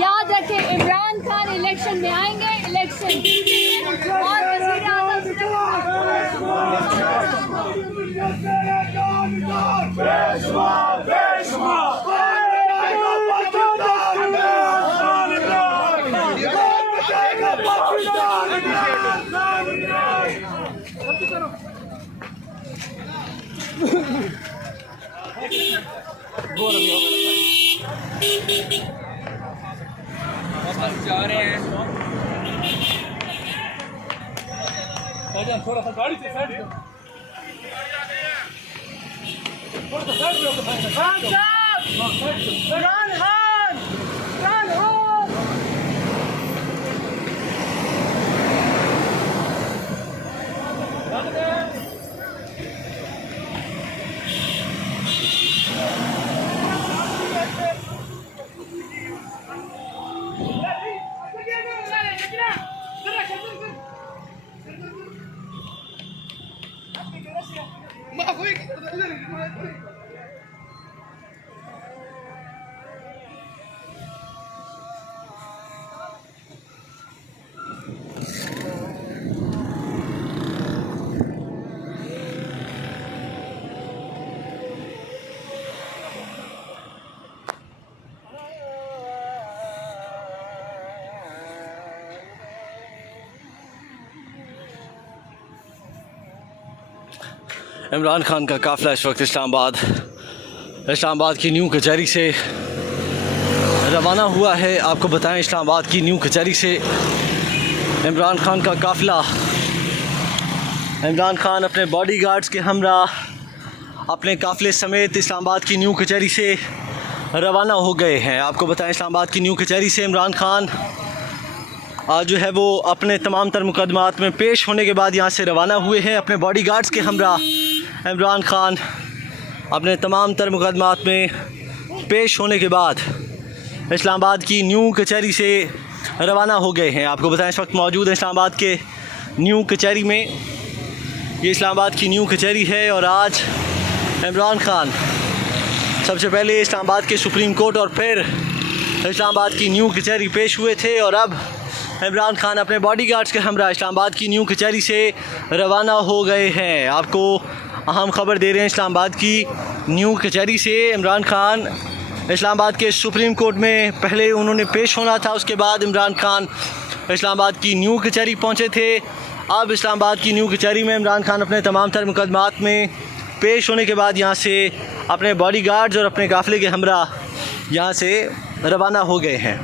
याद रखें, इमरान खान इलेक्शन में आएंगे, इलेक्शन और जा रहे हैं। थोड़ा सा गाड़ी से साइड इमरान खान का काफ़िला इस वक्त इस्लामाबाद की न्यू कचहरी से रवाना हुआ है। आपको बताएं, इस्लामाबाद की न्यू कचहरी से इमरान खान का काफ़िला, इमरान खान अपने बॉडीगार्ड्स के हमरा अपने काफ़िले समेत इस्लामाबाद की न्यू कचहरी से रवाना हो गए हैं। आपको बताएं, इस्लामाबाद की न्यू कचहरी से इमरान खान आज जो है वो अपने तमाम तर मुकदमात में पेश होने के बाद यहाँ से रवाना हुए हैं। अपने बॉडीगार्ड्स के हमरा इमरान खान अपने तमाम तर मुकदमात में पेश होने के बाद इस्लामाबाद की न्यू कचहरी से रवाना हो गए हैं। आपको बताएं, इस वक्त मौजूद है इस्लामाबाद के न्यू कचहरी में। ये इस्लामाबाद की न्यू कचहरी है और आज इमरान खान सबसे पहले इस्लामाबाद के सुप्रीम कोर्ट और फिर इस्लामाबाद की न्यू कचहरी पेश हुए थे और अब इमरान खान अपने बॉडीगार्ड्स के हमरा इस्लामाबाद की न्यू कचहरी से रवाना हो गए हैं। आपको अहम खबर दे रहे हैं, इस्लामाबाद की न्यू कचहरी से इमरान खान इस्लामाबाद के सुप्रीम कोर्ट में पहले उन्होंने पेश होना था, उसके बाद इमरान खान इस्लामाबाद की न्यू कचहरी पहुंचे थे। अब इस्लामाबाद की न्यू कचहरी में इमरान खान अपने तमाम तर मुकदमात में पेश होने के बाद यहाँ से अपने बॉडीगार्ड्स और अपने काफ़िले के हमरा यहाँ से रवाना हो गए हैं।